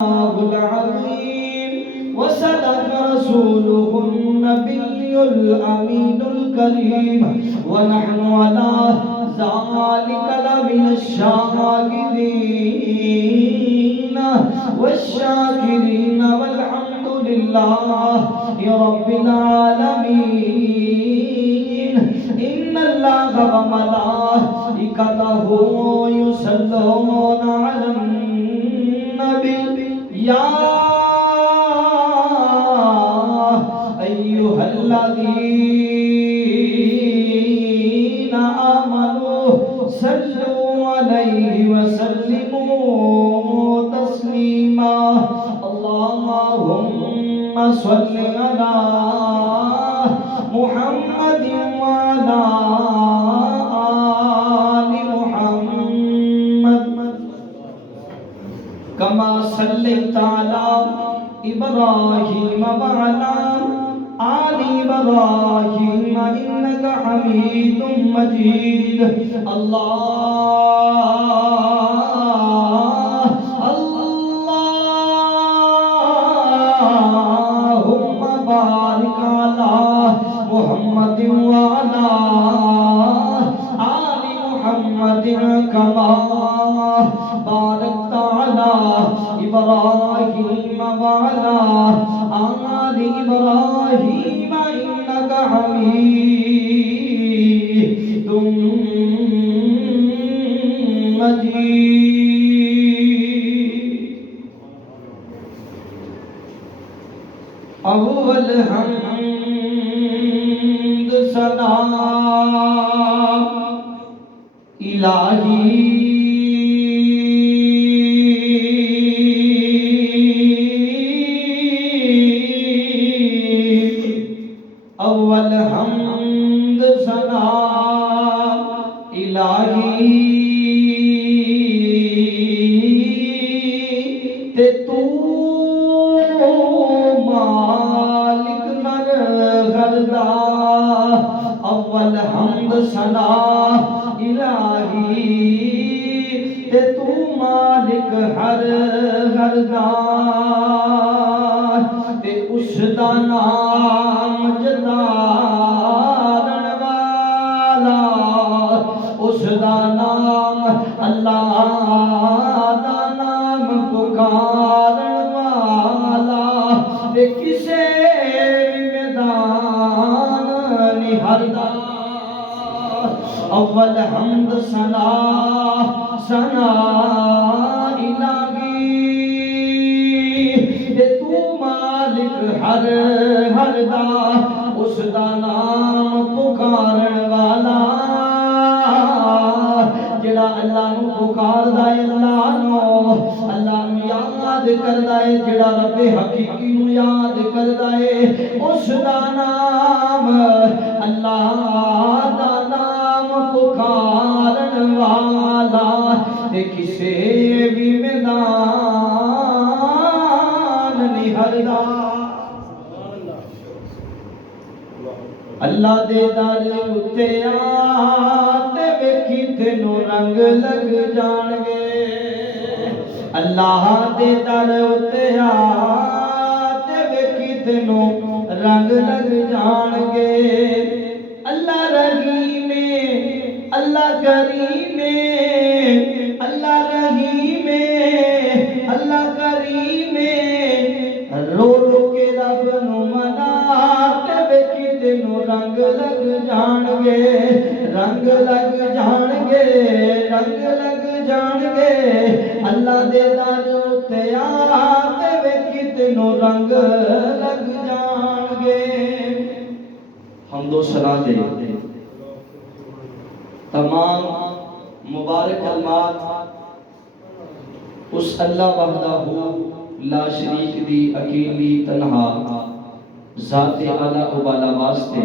العظيم وصدق رسوله النبي الأمين الكريم ونحن على ذلك لمن الشاهدين والشاكرين والحمد لله رب العالمين إن الله وملائكته يصلون على النبي يا أيها الذين آمنوا صلوا عليه وسلموا تسليما اللهم صل على محمد وعلى آل محمد كما صليت على إبراهيم وعلى آل إبراهيم إنك حميد مجيد اللهم بارك على محمد وعلى آل محمد كما باركت على إبراهيم وعلى آل إبراهيم إنك حميد مجيد أول حمد سلام إلهي اول حمد ثنا الہی تے تو مالک ہر گھر دا اول حمد ثنا الہی تے تو مالک ہر گھر دا تے اس دا نام جدارن والا اس دا نام اللہ دا نام پکارن والا تے کسے بھی میدان نہیں ہردا اول حمد ثنا ثنا الہی تے تو مالک ہر ہر دا اس دا نام پکارن والا جڑا اللہ نو پکاردا ہے اللہ نو یاد کردا ہے جڑا رب حقیقی نو یاد کردا ہے اس دا نام اللہ دا نام پکارن والا تے کسے بھی میدان نہیں ہردا اللہ دے در اتے آتے ویکھی تینوں رنگ لگ جان گے اللہ دے در اتے آتے ویکھی تینوں رنگ لگ جان گے اللہ رحیم اللہ کریم اللہ رحیم اللہ کریم رو رو کے رب نو منا تینوں رنگ لگ جان گے رنگ لگ جان گے رنگ لگ جان گے اللہ دے در تے آتے ویکھی تینوں رنگ لگ جان گے حمد و ثنا دے تمام مبارک کلمات اس اللہ وحدہ لا شریک دی اکیلی تنہا ذات اعلیٰ و بالا واسطے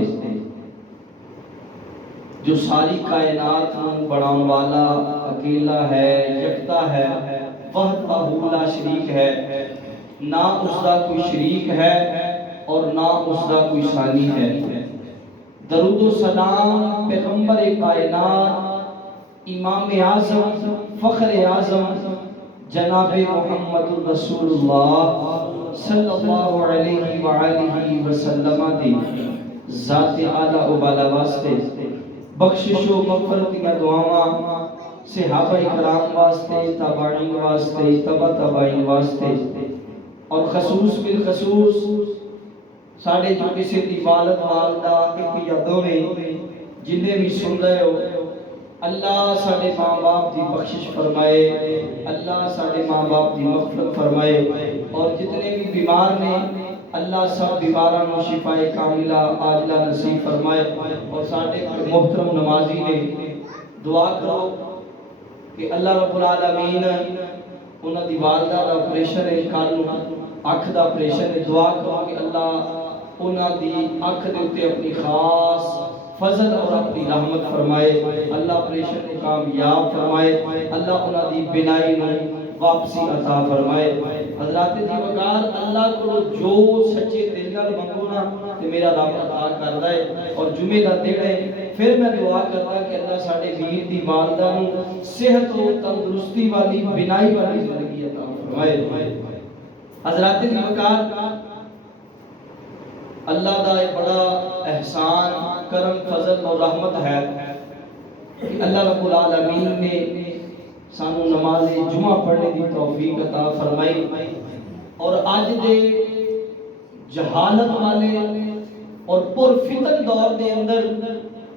جو ساری کائنات بڑھان والا اکیلا ہے یکتا ہے وحدہ لا شریک ہے نہ اس کا کوئی شریک ہے اور نہ اس کا کوئی ثانی ہے درود و سلام پیغمبر کائنات امام اعظم فخر اعظم جناب محمد رسول اللہ صلی اللہ علیہ وآلہ وسلم دی ذات اعلیٰ و بالا واسطے بخشش و مغفرت کی دعاواں صحابہ کرام واسطے، تابعین واسطے، تبع تابعین واسطے، اور خصوص بالخصوص ساڑھے جو کسی دی والد والدہ ایک یا دوویں جنہیں بھی سن رہے ہو، اللہ ساڑھے ماں باپ دی بخشش فرمائے، اللہ ساڑھے ماں باپ دی مغفرت فرمائے، اور جتنے بھی بیمار نے اللہ سب بیماران و شفاء کاملہ عاجلہ نصیب فرمائے، اور ساڑھے محترم نمازی نے دعا کرو کہ اللہ رب العالمین انہاں دی والدہ دا پریشر ہے، کالو اکھ دا پریشر ہے، دعا کرو کہ اللہ انہاں دی اکھ دے اتے اپنی خاص فضل اور اپنی رحمت فرمائے، اللہ پریشر کو کامیاب فرمائے، اللہ انہاں دی بینائی میں واپسی عطا فرمائے۔ حضرات جی وقار اللہ کو جو سچے دل نال منگونا تے میرا رب عطا کردا ہے، اور جمعے دا دن ہے پھر میں دعا کرتا کہ اللہ ساڑھے ویر دی والدہ نو صحت و تندرستی والی بینائی والی زندگی عطا فرمائے۔ حضرات جی وقار اللہ دا ایک بڑا احسان، کرم، فضل اور رحمت ہے کہ اللہ رب العالمین نے سانو نماز جمعہ پڑھنے دی توفیق عطا فرمائی، اور آج دے جہالت والے اور پر فتن دور دے اندر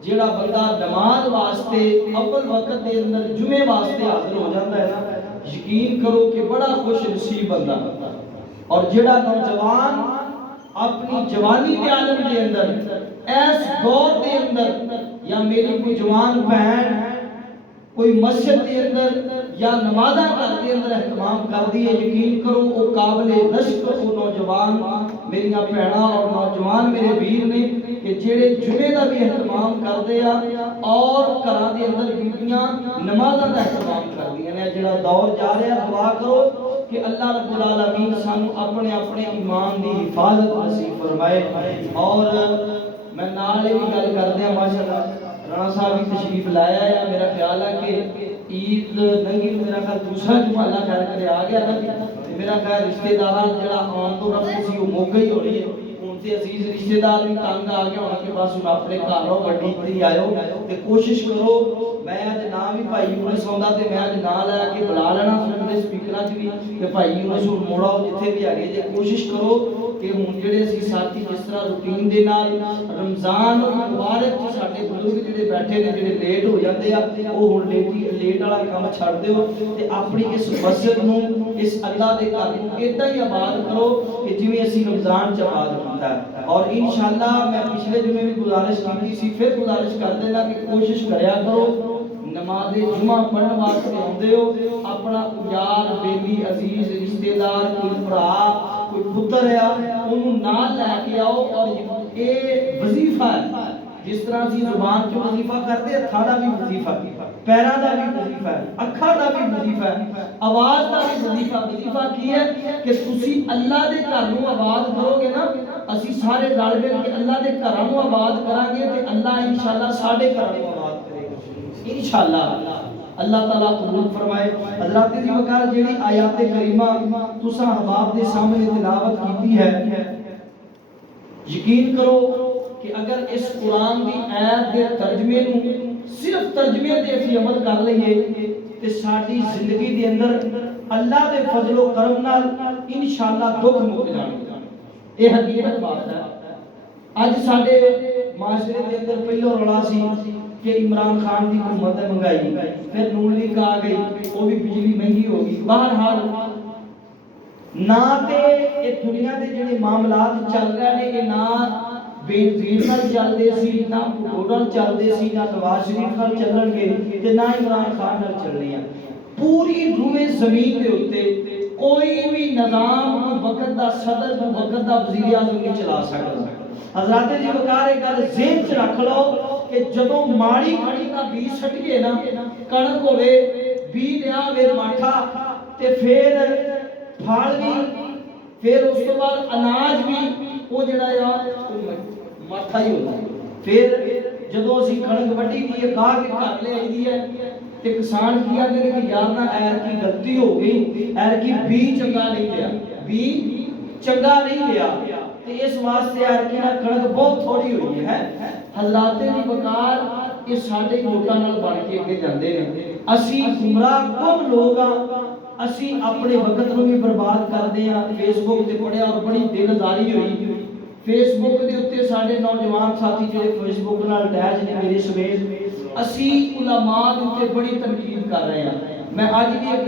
جیڑا بندہ نماز واسطے اول وقت دے اندر جمعے واسطے حاضر ہو جاتا ہے نا، یقین کرو کہ بڑا خوش نصیب بندہ، اور جیڑا نوجوان اپنی جوانی کے عالم کے اندر ایس دور کے اندر یا میری کوئی جوان بہن کوئی مسجد کے اندر یا نمازہ گھر کے اندر اہتمام کر دیے، یقین کرو وہ قابل رشک وہ نوجوان میری بہنا اور نوجوان میرے ویر نے کہ جڑے جمعے کا بھی اہتمام کر دیا اور گھراں دے اندر بیبیاں نمازاں دا اہتمام کر دیا نے۔ جڑا دور جا رہا دعا کرو کہ اللہ رب العالمین سانو اپنے اپنے ایمان دی حفاظت نصیب فرمائے۔ اور میں نال بھی گل کردے ہاں، ماشاءاللہ رانا صاحب بھی تشریف لایا ہے، میرا خیال ہے کہ عید ننگی میرا خیال دوسرا جمعہ اللہ خیر کرے آ گیا نا، میرا خیال رشتہ داران جڑا آن تو رکھتے سی وہ موقع ہی ہو رہی ہے، ان سے عزیز رشتہ دار بھی تنگ آ گیا ہونا کے پاس ان اپنے گھروں بڑی تھی آئے تے کوشش کرو میں اج نام بھی بھائی یونس ہوندا تے میں اج نام لے کے بلا لینا سن سپیکراں چ بھی کہ بھائی یونس موڑا جتھے بھی آگے جے کوشش کرو کہ ہن جڑے اسی ساتھی جس طرح روٹین دے نال رمضان مبارک چ ساڈے بزرگ جڑے بیٹھے نے جڑے لیٹ ہو جاندے آ وہ ہن لیٹ والا کام چھڑ دیو تے اپنی اس مسجد نو اس اللہ دے گھر نو اتنا ہی آباد کرو کہ جویں اسی رمضان چ آباد کیتا ہے۔ اور انشاءاللہ میں پچھلے جمعے بھی گزارش کی سی، پھر گزارش کر دینا کہ کوشش کریا کرو نماز جمعہ پڑھن واسطے آندے ہو اپنا یار بیلی عزیز رشتہ دار کوئی بھرا کوئی پتر ہے انہوں نال لے کے آؤ، اور یہ وظیفہ ہے جس طرح سی زبان چ وظیفہ کرتے ہتھاں دا بھی وظیفہ پیراں دا بھی وظیفہ ہے اکھاں دا بھی وظیفہ ہے آواز دا بھی وظیفہ کی ہے کہ تسی اللہ دے گھر نو آباد کرو گے نا، اسی سارے رل مل کے اللہ دے گھراں نو آباد کران گے تے اللہ انشاءاللہ ساڈے گھراں نو آباد کرے گا انشاءاللہ۔ اللہ تعالیٰ قبول فرمائے۔ حضرات دی وقار جیڑی آیات کریمہ تساں احباب دے سامنے تلاوت کیتی ہے، یقین کرو کہ اگر اس قرآن دی آیت دے ترجمے نو صرف ترجمے دے اسی عمل کر لئیے تے ساڈی زندگی دے اندر اللہ دے فضل و کرم نال انشاءاللہ دکھ مک جانے۔ یہ حقیقت بات ہے۔ آج ساڈے معاشرے دے اندر پہلو رولا سی کہ عمران خان دی حکومت منگائی، پھر نون لیگ آ گئی، وہ بھی بجلی مہنگی ہو گئی۔ بہرحال نہ تے یہ دنیا دے جڑے معاملات چل رہے ہیں کہ نہ بینظیر نال چل دے سی، نہ پٹرول چل دے سی، نہ نواز شریف نال چلن گے تے نہ عمران خان نال چل رہی ہیں۔ پوری روئے زمین دے اوتے کوئی بھی نظام وقت دا صدر وقت دا وزیر اعظم نہیں چلا سکتا۔ حضرات جی وقار ایک گل ذہن چ رکھ لو کہ جدوں ماڑی کھڑی دا بی سٹ گئے نا، کنک ہوے بی دیا ہوے ماٹھا تے پھر پھال بھی، پھر اس کے بعد اناج بھی وہ جڑا یا ماٹھا ہی ہوتا ہے۔ پھر جدوں اسی کنک وڈی دی گاہ کے گھر لے آئی ہے تے کسان کی آدھے کہ یار نہ ایر کی غلطی ہو گئی، ایر کی بی چنگا نہیں لیا، بی چنگا نہیں لیا، تے اس واسطے ایر کی نہ کڑک بہت تھوڑی ہوئی ہے۔ حضرات دی بکار یہ ساڈے ووٹاں نال بن کے اگے جاندے نے، اسی گمراہ کم لوگ ہاں، اسی اپنے وقت نو بھی برباد کردے ہاں۔ فیس بک تے پڑھیا اور بڑی دلداری ہوئی، فیس بک دے اوتے ساڈے نوجوان ساتھی جڑے فیس بک نال اٹیچ نے میرے سمیت، اسی علماء دے اوتے بڑی تنقید کر رہے ہیں۔ میں اج بھی ایک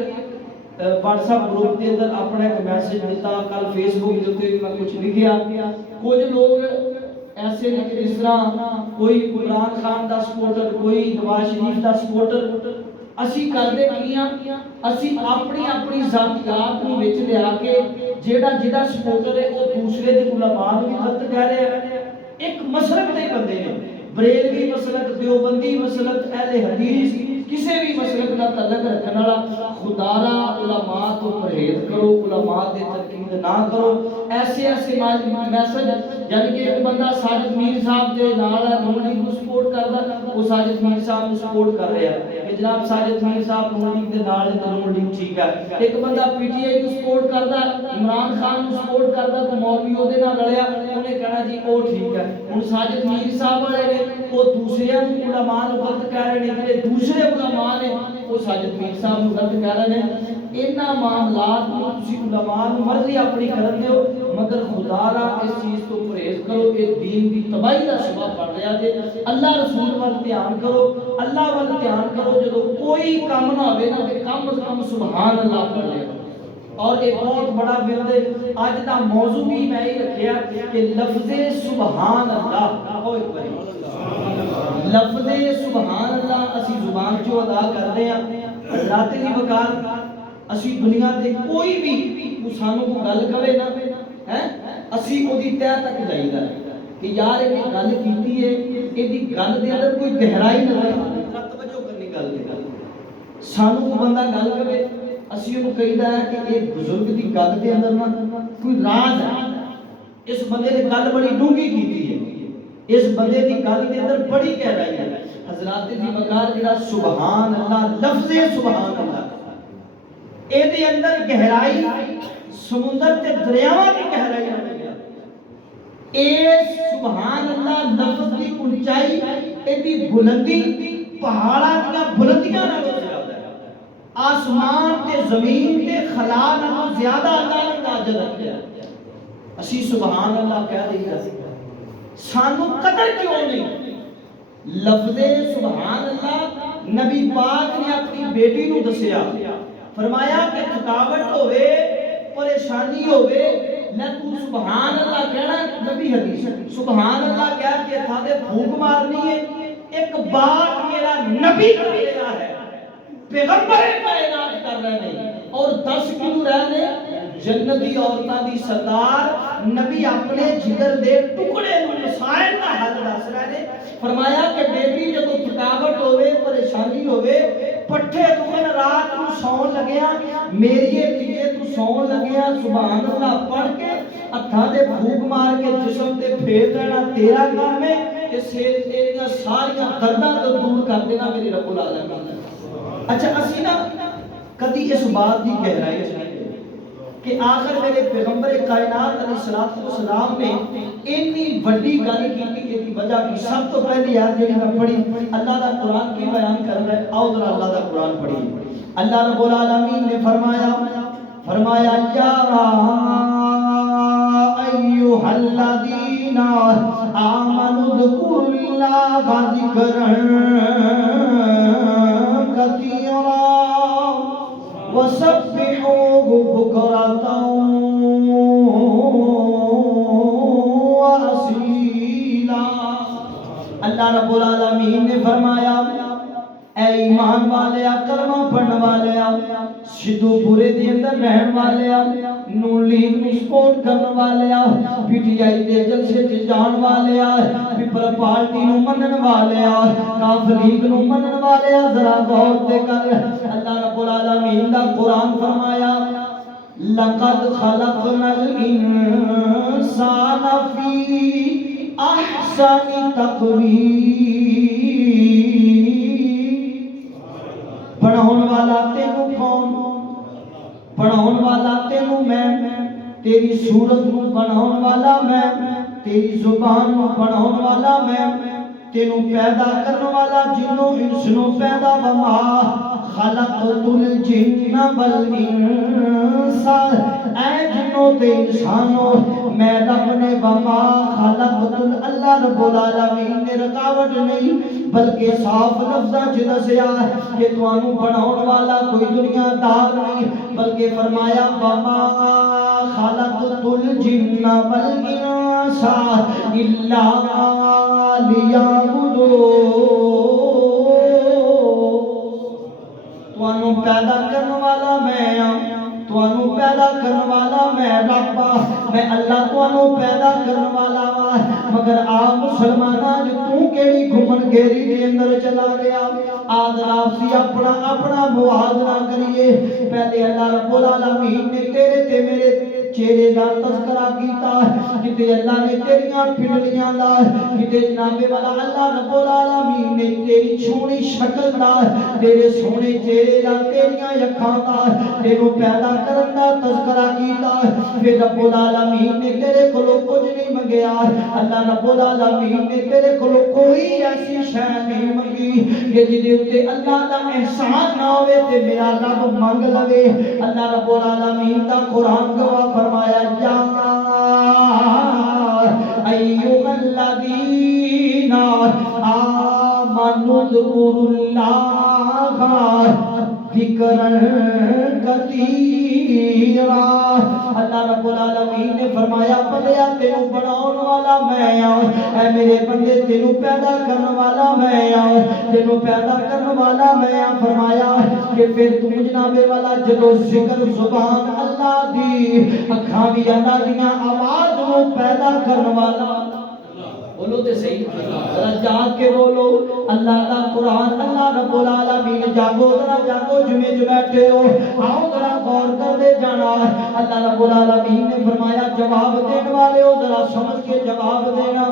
واٹس ایپ گروپ دے اندر اپنا ایک میسج دیتا، کل فیس بک دے اوتے میں کچھ لکھیا، کچھ لوگ ایسے نے کہ جس طرح کوئی عمران خان دا سپورٹر، کوئی نواز شریف دا سپورٹر، اسی کردے کیاں اسی اپنی اپنی ذاتیات نو وچ لیا کے جیڑا جدا سپورٹر ہے وہ دوسرے دے علماء نو بھی غلط کہہ رہے ہیں۔ ایک مسلک دے بندے نے، بریلوی مسلک، دیوبندی مسلک، اہل حدیث، کسی بھی مسلک کا تعلق رکھنے والا، خدا را علماء تو پرہیز کرو، علماء دے تنقید نہ کرو۔ ایسے ایسے میسج، یعنی کہ ایک بندہ ساجد میر صاحب دے نال ہے، نون لیگ کو سپورٹ کردا، وہ ساجد میر صاحب کو سپورٹ کر رہا ہے کہ جناب ساجد میر صاحب نون لیگ دے نال ہے، نون لیگ ٹھیک ہے۔ ایک بندہ پی ٹی آئی کو سپورٹ کردا، عمران خان کو سپورٹ کردا، تو مولوی او دے نال لڑیا، انہیں کہنا جی او ٹھیک ہے۔ ہن ساجد میر صاحب والے نے وہ دوسرے علماء کو غلط کہہ رہے ہیں، جڑے دوسرے علماء نے وہ ساجد میر صاحب کو غلط کہہ رہے ہیں۔ انہاں معاملات کو تسی علماء مرضی اپنی کر دیو، مگر خدا را اس چیز تو پرہیز کرو کہ دین دی تباہی دا سبب بن رہا ہے۔ اللہ رسول وال دھیان کرو، اللہ وال دھیان کرو، جدو کوئی کام نہ ہوئے نا تے کم از کم سبحان اللہ پڑھ لے۔ اور ایک بہت بڑا ورد ہے، آج دا موضوع بھی میں ہی رکھیا کہ لفظ سبحان اللہ، لفظ سبحان اللہ اسی زبان چو ادا کر دے ہیں۔ حضرات دی وقار اسی دنیا تے کوئی بھی سانو کو گل کرے نا ہے، اسی او دی تہ تک جائی دا کہ یار یہ گل کیتی ہے، یہ دی گل دے اندر کوئی گہرائی نظر آتی، توجہ کرنی گل دے، سانو کو بندہ گل کرے اسی انہوں کہیدا ہے کہ یہ بزرگ دی گل دے اندر نا کوئی راز ہے، اس بندے نے گل بڑی ڈونگی کیتی ہے، اس بندے دی گل دے اندر بڑی گہرائی ہے۔ حضرات دی وقار جڑا سبحان اللہ، لفظ سبحان اللہ، اے دے اندر گہرائی سمندر تے دریاواں دی گہرائی ہے۔ اے سبحان اللہ لفظ دی اونچائی، اے دی بلندی پہاڑاں دی بلندیاں نالوں زیادہ ہے، آسمان تے زمین تے خلا نالوں زیادہ اللہ نے تاجر رکھیا۔ اسی سبحان اللہ کہہ دئی ہے، سانو قدر کیوں نہیں؟ لفظ سبحان اللہ نبی پاک نے اپنی بیٹی نو دسیا، فرمایا کہ تھکاوٹ ہوئے، پریشانی ہوئے، نہ تو سبحان اللہ کہنا، نبی حدیث سبحان اللہ کہہ کے تھا دے بھوک مارنی ہے، ایک بات میرا نبی کر رہا ہے، پیغمبر کائنات کر رہے ہیں، اور 10 کلو رہنے جنتی عورتاں دی سردار نبی اپنے جگر دے ٹکڑے نو مسائل کا حل دس رہے ہیں۔ فرمایا کہ بیٹی جب تھکاوٹ ہوئے، پریشانی ہوئے، پٹھے دکھن رات کو سون لگیا، میری تیجے تو سون لگیا، سبحان اللہ پڑھ کے ہتھاں دے پھوک مار کے جسم دے پھیر دینا تیرا کام ہے، کہ تیریاں ساریاں درداں تو دور کر دینا میری رب العالمین۔ اچھا اسی نا کدی اس بات کی گہرائی ہے کہ آخر میرے پیغمبر کائنات علیہ السلام نے اتنی بڑی گل کی، اس کی وجہ کی سب تو پہلی یاد جڑی میں پڑھی، اللہ دا قرآن کی بیان کر رہا ہے، آؤ ذرا اللہ دا قرآن پڑھی۔ اللہ رب العالمین نے فرمایا یا ایھا الذین آمنوا اذکروا اللہ ذکرا کثیرا وسبحوه بكرة وأصيلا۔ اللہ رب العالمین نے فرمایا اے ایمان والے، کلمہ پڑھنے والے، سدھو پورے دی اندر رہن والے، نون لیگ نو سپورٹ کرنے والے، پی ٹی آئی دے جلسے تے جان والے، پیپل پارٹی نو منن والے، کاف لیگ نو منن والے، ذرا غور تے کر۔ اللہ رب العالمین دا قرآن فرمایا لقد خلقنا الانسان فی احسن تقویم۔ تیری صورت کو بناؤن والا میں، تیری زبان کو بناؤن والا میں، تینوں پیدا کرنے والا جنوں انسانوں پیدا وما خلقت الجن والانس، اے جنوں تے انسانوں میں رب نے وما خلقت، اللہ رب العالمین نے رکاوٹ نہیں بلکہ صاف لفظاں وچ دسیا کہ تانوں بناؤن والا کوئی دنیا دار نہیں، بلکہ فرمایا وما خلقت الجن والانس الا تانوں پیدا کرنے والا میں ہاں، تانوں پیدا کرنے والا میں رب، میں اللہ تانوں پیدا کرنے والا وا، مگر آ مسلماناں جو تو کیڑی گھمن گھیری دے اندر چلا گیا، آج راسی اپنا اپنا موازنہ کریے، پہلے اللہ رب العالمین نے تیرے تے میرے چہرے دا تذکرہ کیتا، کتے اللہ نے تیریاں پنڈلیاں دا، کتے جناب والا اللہ رب العالمین نے تیری چھونی شکل دا، تیرے سونے چہرے دا، تیریاں اکھاں دا، تینوں پیدا کرن دا تذکرہ کیتا، پھر رب العالمین نے تیرے کولوں کچھ نہیں منگیا، اللہ رب العالمین نے تیرے کولوں کوئی ایسی شے نہیں منگی کہ جدے تے اللہ دا احسان نہ ہوئے تے میرا رب منگ لوے، اللہ رب العالمین دا قرآن گواہ فرمایا یا ایھا الذین آمنوا اذکروا اللہ ذکرا کثیرا، اللہ رب العالمین نے فرمایا بندیا تینوں بناؤن والا میں ہاں، اے میرے بندے تینوں پیدا کرنے والا میں ہاں، تینوں پیدا کرنے والا میں ہاں، فرمایا کہ پھر تم جناب والا جدو ذکر زبان اللہ دی اکھاں بھی اللہ دیاں آواز کو پیدا کرنے والا، بولو تے صحیح، ذرا جاگ کے بولو اللہ کا قرآن، اللہ رب العالمین، جاگو ذرا جاگو جمعے جو بیٹھے ہو، آؤ ذرا غور کر دے جانا، اللہ رب العالمین نے فرمایا جواب دینے والے ہو ذرا سمجھ کے جواب دینا،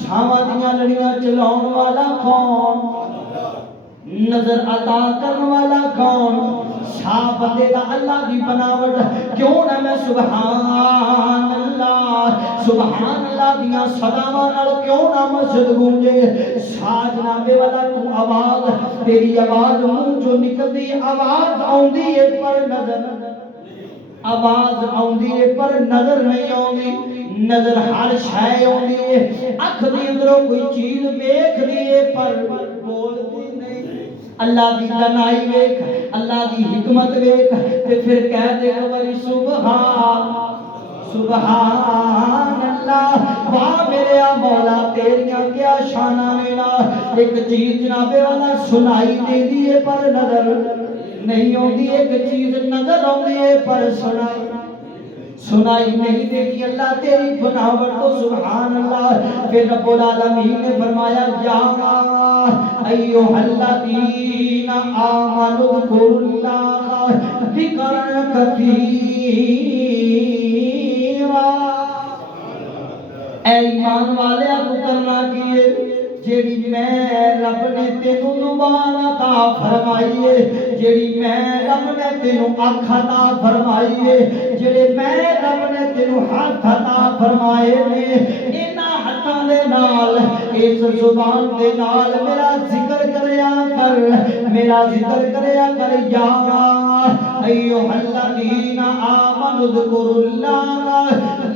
شاواں دیاں لڑیاں چلاؤن والا کون، نظر عطا کرنے والا کون، شاہ بندے دا اللہ دی بناوٹ، کیوں نہ میں سبحان اللہ سبحان اللہ دیاں صداواں نال کیوں نہ مسجد گونجے، شاہ جناب والا تو آواز، تیری آواز منہ جو نکلدی آواز آوندی ہے پر نظر، آواز آوندی ہے پر نظر نہیں آوندی، نظر ہر شے آوندی ہے، اکھ دی اندروں کوئی چیز ویکھدی ہے پر بولدی نہیں، اللہ دی دانائی ویکھ، اللہ دی حکمت ویکھ، تے پھر کہہ دے قبری سبحان اللہ، واہ میرے مولا تیریاں کیا شانہ مینا، ایک چیز جناب والا سنائی دے دیئے پر نظر نہیں ہوندی، ایک چیز نظر ہوندی ہے پر سنائی نہیں دے گی، اللہ تیری بناوٹ تو سبحان اللہ، پھر رب العالمین نے فرمایا یا ایھا الذین آمنوا اذکروا اللہ ذکرا کثیرا، اے ایمان والے کو کرنا کیے جیڑی میں رب نے تینوں زبان عطا فرمائی ہے، جیڑی میں رب نے تینوں اکھ عطا فرمائی ہے، جیڑے میں رب نے تینوں ہاتھ عطا فرمائے نے، انہاں ہاتھاں دے نال اس زبان دے نال میرا ذکر کریا کر، میرا ذکر کریا کر، یا ایھا الذین آمنوا اذکروا اللہ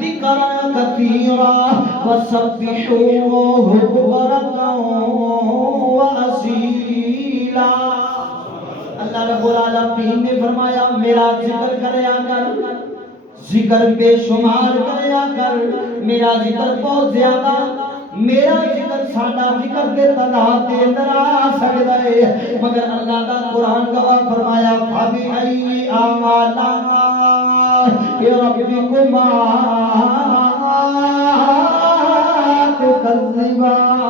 ذکرا کثیرا وسبحوہ بکرۃ وأصیلا، اللہ رب العالمین نے فرمایا میرا ذکر کریا کر، ذکر بے شمار کریا کر، میرا ذکر بہت زیادہ، میرا ذکر ساڈا ذکر دے تعداد دے اندر آ سکدا ہے، مگر اللہ دا قرآن گواہ فرمایا فَبِأَيِّ آلَاءِ رَبِّكُمَا تُكَذِّبَانِ،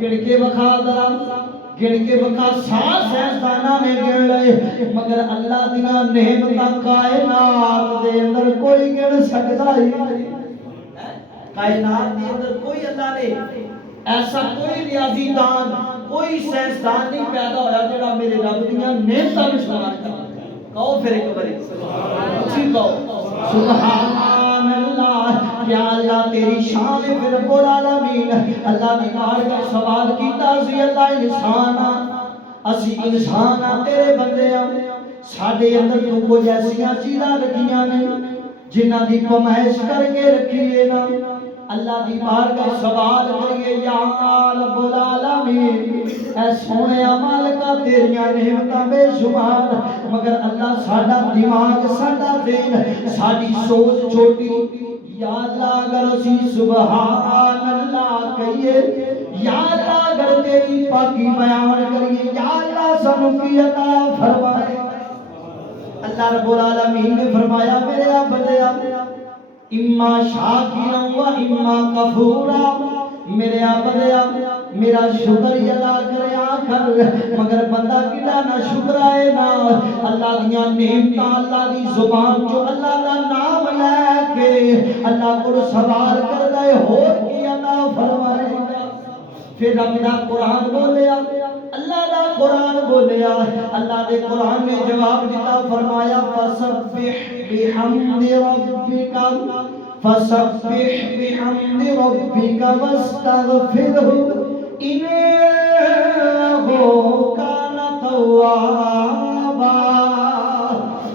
گن کے بکھا ذرا، گن کے بکھا، سات سائنسداناں نے گن لئے مگر اللہ دیاں نعمتاں کائنات دے اندر کوئی گن سکدا ہی نہیں، کائنات کے اندر کوئی اللہ نے ایسا کوئی ریاضی دان کوئی سائنسدان نہیں پیدا ہویا جڑا میرے رب دیاں نعمتاں نوں شمار کرے، کہو پھر ایک باری اچھی کہو سبحان اللہ. کیا اللہ تیری شان ہے پھر رب العالمین اللہ دی بارگاہ سوال کیتا سی اللہ انسان اسی انسان تیرے بندے ہاں ساڈے اندر تو کوئی ایسیاں چیزاں رکھیاں نے جنہاں دی پمائش کر کے رکھیے نا اللہ دی بارگاہ سوال کریے یا رب العالمین اے سونے مالکا تیریاں نعمتاں بے شمار مگر اللہ ساڈا دماغ ساڈا ذہن ساڈی سوچ چھوٹی یا اللہ اگر اسی سبحان اللہ کہیے یا اللہ اگر تیری پاکی بیان کریے یا اللہ سانو کی عطا فرمائے. اللہ رب العالمین نے فرمایا میرے بندیا اما شاکرا و اما کفورا میرے بندیا میرا شکر ادا کریا کر مگر بندہ کدا نہ شکر آئے نا اللہ دیاں نعمتاں اللہ دی زبان جو اللہ دا نام لے کے اللہ کو سوال کردا ہے ہور کی عطا فرمائے. پھر رب دا قرآن بولیا اللہ دا قرآن بولیا اللہ دے قرآن نے جواب دیتا فرمایا فسبح بحمد ربک فسبح بحمد ربک واستغفرہ انہ کان توابا.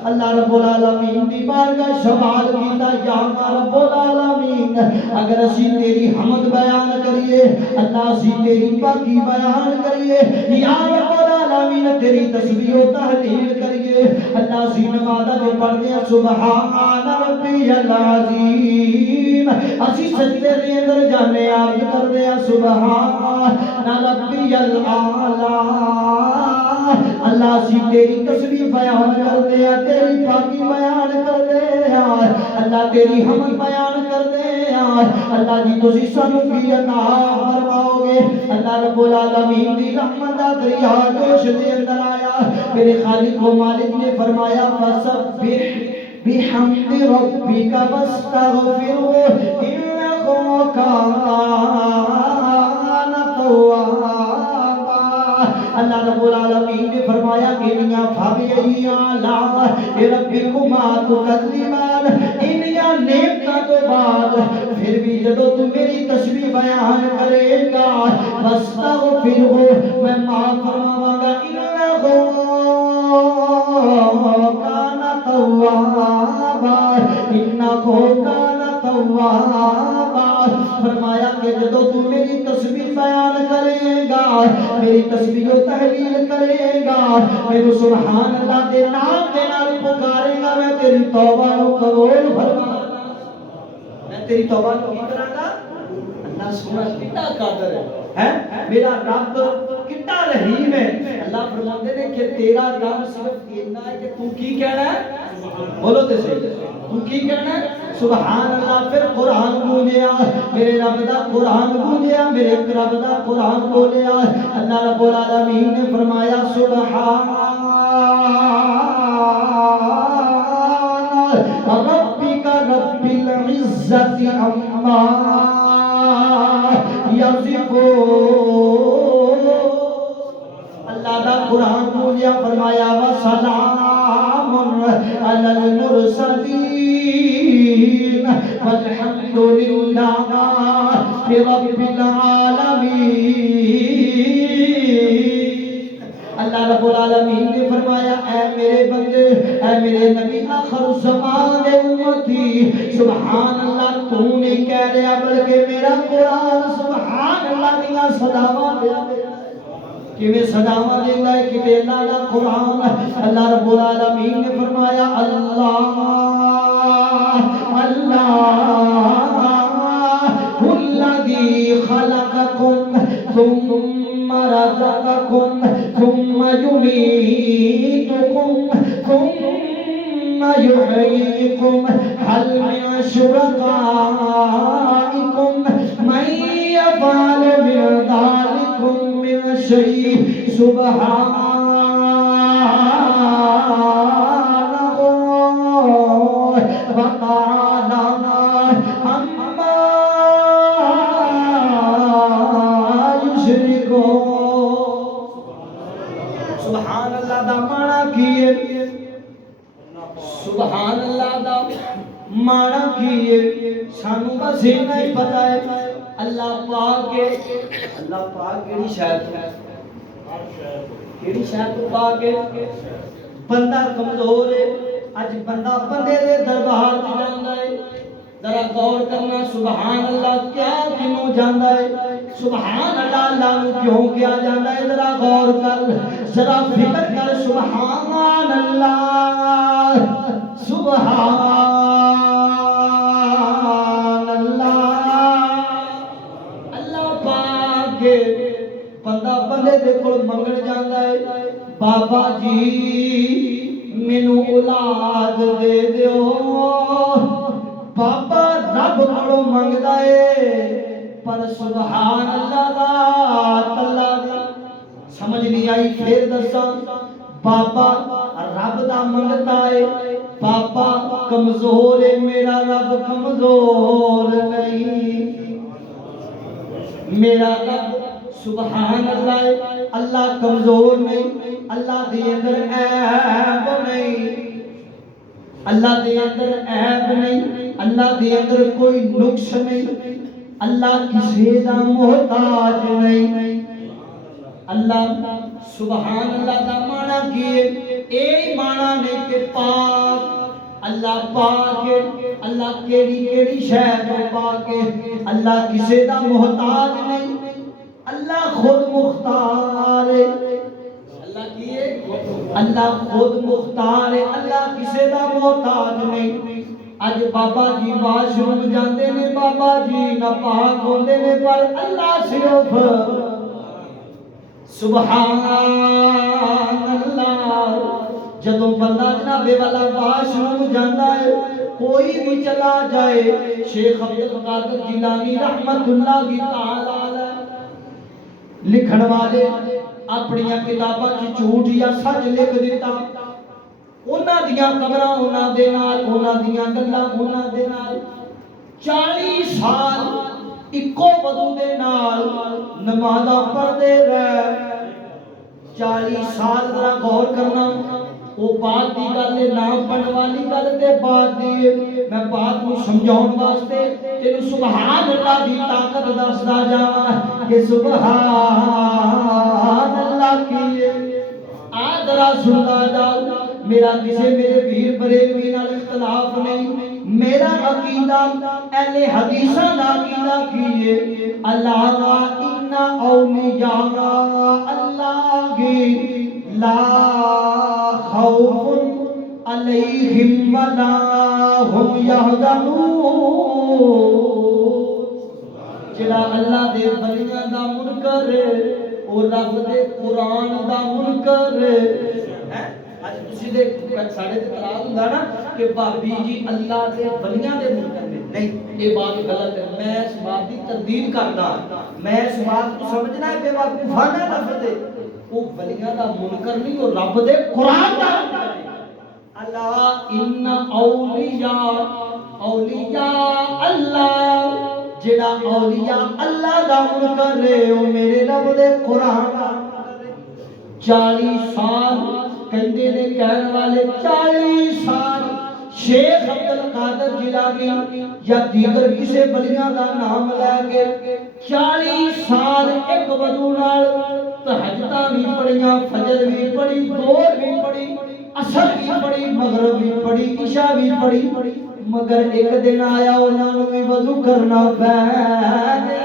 اللہ رب العالمین دی بارگاہ سوال کیتا یا رب العالمین اگر اسی تیری حمد بیان کریے اللہ اسی تیری پاکی بیان کریے یا رب العالمین تیری تسبیح و تحلیل کریے اللہ اسی نماز جو پڑھتے ہیں سبحان ربی العظیم اسی سجدے دے اندر جانے عرض کرتے ہیں سبحان ربی الاعلی اللہ اسی تیری تسبیح بیان کرتے ہیں تیری پاکی بیان کرتے ہیں اللہ تیری حمد بیان کرتے ہیں اللہ جی تسی سانو کی عطا فرماؤ گے. اللہ رب العالمین دی رحمت دا دریا جوش دے اندر آیا میرے خالق و مالک نے فرمایا فسبح بحمد ربک واستغفرہ انہ کان توابا. اللہ رب العالمین نے فرمایا انیا فابی اعلیٰ ربکما تکذبان انیا نعمتاں تو بعد پھر بھی جدو تو میری تسبیح بیان کرے گا واستغفرہ میں معاف فرماواں گا انہ کان توابا انہ کان توابا. فرمایا کہ جدو تو میری تسبیح بیان کرے گا میری تسبیح و تحلیل کرے گا میرے سبحان اللہ دے نام دے نال پکارے گا میں تیری توبہ کو قبول فرما میں تیری توبہ کو کی کراں گا. اللہ سونا کتنا قادر ہے میرا رب کتنا رحیم ہے. اللہ فرماتے ہیں کہ تیرا رب صرف اتنا ہے کہ تو کی کہنا ہے بولو تے صحیح تو کی کہنا ہے سبحان اللہ. پھر قرآن گونجیا میرے رب دا قرآن گونجیا میرے رب دا قرآن بولیا اللہ رب العالمین نے فرمایا سبحان ربک رب العزت عما یصفون. اللہ دا قرآن بولیا فرمایا وسلام علی المرسلین والحمد للہ رب العالمین. اللہ رب العالمین نے فرمایا اے میرے بندے اے میرے نبی آخر الزمان دے امتی سبحان اللہ تو نہیں کہہ رہا بلکہ میرا قرآن سبحان اللہ دیاں صداواں دے کیویں صداواں دیندا ہے کہ اللہ دا قرآن. اللہ رب العالمین نے فرمایا اللہ اللہ الذی خلقکم ثم رزقکم ثم یمیتکم ثم یحییکم هل من شرکائکم من یفعل من ذلکم من شیء سبحانہ وتعالی عما یشرکون. سبحان اللہ دا معنی کی ہے سبحان اللہ دا کی سانو بس اتنا ہی پتا ہے اللہ پاک کے اللہ پاک کیڑی شاید کیڑی شاید تو پاک ہے بندہ کمزور ہے اج بندہ بندے دے دربار چ جاندا ہے ذرا غور کرنا سبحان اللہ کیا کیوں جاندا ہے سبحان اللہ اللہ نو کیوں کیا جاندا ہے ذرا غور کر ذرا فکر کر سبحان اللہ سبحان اللہ اللہ پاک بندہ بندے دے کول منگن جاندا ہے بابا جی مینوں اولاد دے دیو بابا رب کولوں منگدا ہے پر سبحان اللہ ذات اللہ دی سمجھ نہیں آئی پھر دساں بابا رب دا منگتا ہے بابا کمزور ہے میرا رب کمزور نہیں میرا رب سبحان اللہ اللہ کمزور نہیں اللہ دے اندر عیب نہیں اللہ دے اندر عیب نہیں اللہ دے اندر کوئی نقص نہیں اللہ کسی دا محتاج نہیں اللہ سبحان اللہ دا معنی کیے اے معنی نہیں کہ پاک اللہ پاک اللہ کیڑی کیڑی شے تو پاک اللہ کسی دا محتاج نہیں اللہ خود مختار ہے اللہ کیے اللہ خود مختار ہے اللہ کسی دا محتاج نہیں اج بابا جی واش روم جاندے نے بابا جی ناپاک ہوندے نے پر اللہ صرف سبحان اللہ جدوں بندہ جناب والا واش روم جاندا ہے کوئی بھی چلا جائے شیخ عبد القادر جیلانی رحمت اللہ تعالی علیہ لکھن والے اپنی کتاباں چ جھوٹ یا سچ لکھ دیتا انہاں دیاں قبراں انہاں دے نال انہاں دیاں گلاں انہاں دے نال 40 سال اکو وضو دے نال نمازاں پڑھدے رہے 40 سال ذرا غور کرنا وہ بات دی گل نہ پڑھن والی گل تے بات دی میں بات کو سمجھاؤن واسطے تینوں سبحان اللہ دی طاقت دسدا جاواں کہ سبحان اللہ کی آدرا سندا جا میرا کسی میرے پیر بریلوی نال اختلاف نہیں میرا عقیدہ اہل حدیثاں دا عقیدہ کیے اللہ ان اولیاء اللہ کی لا خوف علیہم ولا هم یحزنون جڑا اللہ دے بندیاں دا منکر او رب دے قرآن دا منکر ہے اج تسی دے ساڈے تے اعتراض ہوندا نا کہ بھابی جی اللہ دے بندیاں دے منکر نے نہیں یہ بات غلط ہے میں اس بات دی تردید کردا میں اس بات کو سمجھنا ہے کہ وقفانہ لفظ ہے وہ ولیاں دا منکر نہیں وہ رب دے قرآن دا اللہ ان اولیاء اولیاء اللہ جڑا اولیاء اللہ دا منکر ہے وہ میرے رب دے قرآن دا 40 سال کہندے نے کہن والے 40 سال شیخ عبد القادر جیلانی یا دیگر کسی ولیاں دا نام لے کے 40 سال ایک وضو نال تہجداں بھی پڑھیاں فجر بھی پڑھی ظہر بھی پڑھی عصر بھی پڑھی مغرب بھی پڑھی عشاء بھی پڑھی مگر ایک دن آیا انہاں نوں بھی وضو کرنا پے